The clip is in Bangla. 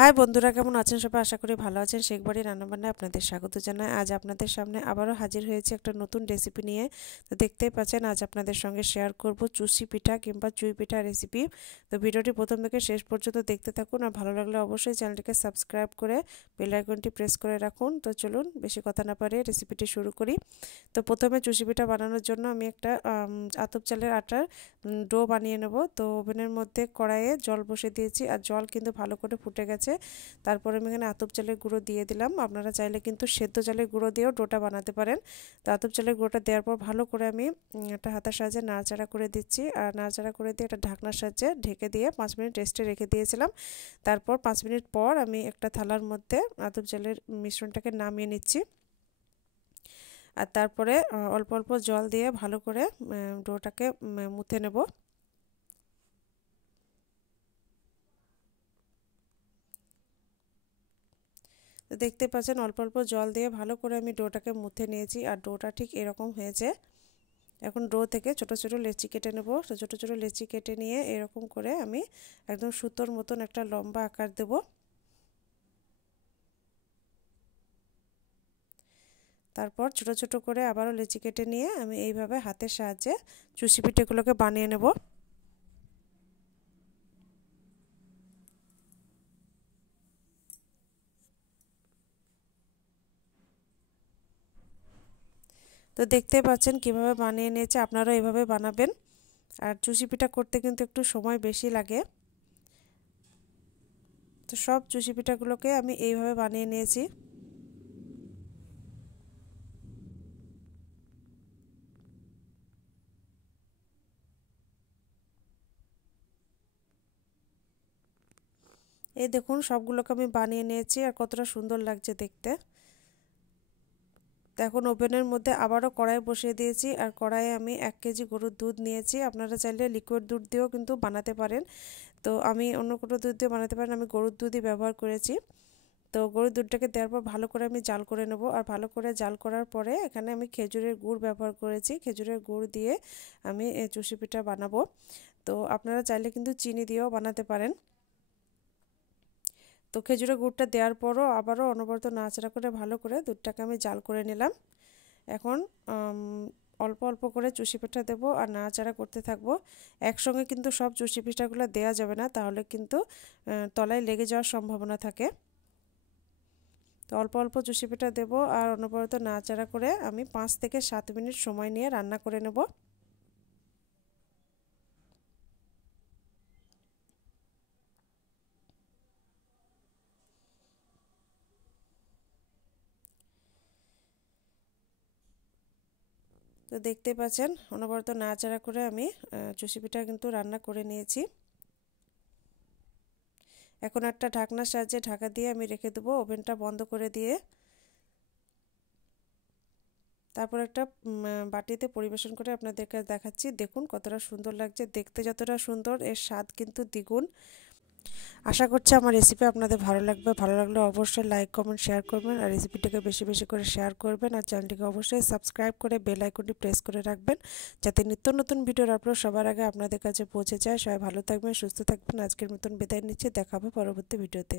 হাই বন্ধুরা, কেমন আছেন সবাই? আশা করি ভালো আছেন। শেখ বাড়ি রান্নাবান্নায় আপনাদের স্বাগত জানাই। আজ আপনাদের সামনে আবারও হাজির হয়েছে একটা নতুন রেসিপি নিয়ে। তো দেখতেই পাচ্ছেন, আজ আপনাদের সঙ্গে শেয়ার করব চুষি পিঠা কিংবা চুই পিঠা রেসিপি। তো ভিডিওটি প্রথম থেকে শেষ পর্যন্ত দেখতে থাকুন, আর ভালো লাগলে অবশ্যই চ্যানেলটিকে সাবস্ক্রাইব করে বেল আইকনটি প্রেস করে রাখুন। তো চলুন বেশি কথা না পারে রেসিপিটি শুরু করি। তো প্রথমে চুষি পিঠা বানানোর জন্য আমি একটা আতপ চালের আটার ডো বানিয়ে নেব। তো ওভেনের মধ্যে কড়াইয়ে জল বসে দিয়েছি, আর জল কিন্তু ভালো করে ফুটে গেছে। তারপরে আমি এখানে আতপ চালের গুঁড়ো দিয়ে দিলাম। আপনারা চাইলে কিন্তু সেদ্ধ চালের গুঁড়ো দিয়েও ডোটা বানাতে পারেন। তো আতপ চালের গুঁড়োটা দেওয়ার পর ভালো করে আমি একটা হাতার সাহায্যে নাড়াচাড়া করে দিচ্ছি, আর নাড়াচাড়া করে দিয়ে একটা ঢাকনার সাহায্যে ঢেকে দিয়ে 5 মিনিট রেস্টে রেখে দিয়েছিলাম। তারপর 5 মিনিট পর আমি একটা থালার মধ্যে আতপ চালের মিশ্রণটাকে নামিয়ে নিচ্ছি, আর তারপরে অল্প অল্প জল দিয়ে ভালো করে ডোটাকে মুথে নেব। তো দেখতে পাচ্ছেন অল্প অল্প জল দিয়ে ভালো করে আমি ডোটাকে মুথে নিয়েছি, আর ডোটা ঠিক এরকম হয়েছে। এখন ডো থেকে ছোট ছোট লেচি কেটে নেব। তো ছোট ছোট লেচি কেটে নিয়ে এরকম করে আমি একদম সুতোর মতন একটা লম্বা আকার দেব। তারপর ছোট ছোট করে আবারও লেচি কেটে নিয়ে আমি এইভাবে হাতের সাহায্যে চুষি পিঠেগুলোকে বানিয়ে নেব। তো দেখতেই পাচ্ছেন কিভাবে বানিয়ে নিয়েছে, আপনারা এইভাবে বানাবেন। আর চুষি পিঠা করতে কিন্তু একটু সময় বেশি লাগে। তো সব চুষি পিঠাগুলোকে আমি এইভাবে বানিয়ে নিয়েছি। এই দেখুন সবগুলোকে আমি বানিয়ে নিয়েছি, আর কতটা সুন্দর লাগছে দেখতে। তো এখন ওভেনের মধ্যে আবারও কড়াই বসিয়ে দিয়েছি, আর কড়াইয়ে আমি 1 কেজি গরুর দুধ নিয়েছি। আপনারা চাইলে লিকুইড দুধ দিয়েও কিন্তু বানাতে পারেন। তো আমি অন্য কোনো দুধ দিয়ে বানাতে পারেন, আমি গরুর দুধই ব্যবহার করেছি। তো গরুর দুধটাকে দেওয়ার পর ভালো করে আমি জাল করে নেব, আর ভালো করে জাল করার পরে এখানে আমি খেজুরের গুড় ব্যবহার করেছি। খেজুরের গুড় দিয়ে আমি চুষি পিঠা বানাবো। তো আপনারা চাইলে কিন্তু চিনি দিয়েও বানাতে পারেন। তো খেজুরের গুড়টা দেওয়ার পরও আবারও অনবরত নাড়াচাড়া করে ভালো করে দুধটাকে আমি জাল করে নিলাম। এখন অল্প অল্প করে চুষি পিঠা দেবো আর নাড়াচাড়া করতে থাকবো। একসঙ্গে কিন্তু সব চুষি পিঠাগুলো দেওয়া যাবে না, তাহলে কিন্তু তলায় লেগে যাওয়ার সম্ভাবনা থাকে। তো অল্প অল্প চুষি পিঠা দেবো, আর অনবরত নাড়াচাড়া করে আমি 5 থেকে 7 মিনিট সময় নিয়ে রান্না করে নেব। তো দেখতে পাচ্ছেন অনবরত নাড়াচাড়া করে আমি চুষি পিঠা কিন্তু রান্না করে নিয়েছি। এখন একটা ঢাকনার সাহায্যে ঢাকা দিয়ে আমি রেখে দেবো, ওভেনটা বন্ধ করে দিয়ে। তারপর একটা বাটিতে পরিবেশন করে আপনাদেরকে দেখাচ্ছি। দেখুন কতটা সুন্দর লাগছে দেখতে, যতটা সুন্দর এর স্বাদ কিন্তু দ্বিগুণ। আশা করছি আমার রেসিপি আপনাদের ভালো লাগবে। ভালো লাগলে অবশ্যই লাইক কমেন্ট শেয়ার করবেন, আর রেসিপিটাকে বেশি বেশি করে শেয়ার করবেন, আর চ্যানেলটিকে অবশ্যই সাবস্ক্রাইব করে বেল আইকনটি প্রেস করে রাখবেন, যাতে নিত্য নতুন ভিডিওর আপলোড সবার আগে আপনাদের কাছে পৌঁছে যায়। সবাই ভালো থাকবেন, সুস্থ থাকবেন। আজকের মতন বিদায় নিচ্ছি, দেখা হবে পরবর্তী ভিডিওতে।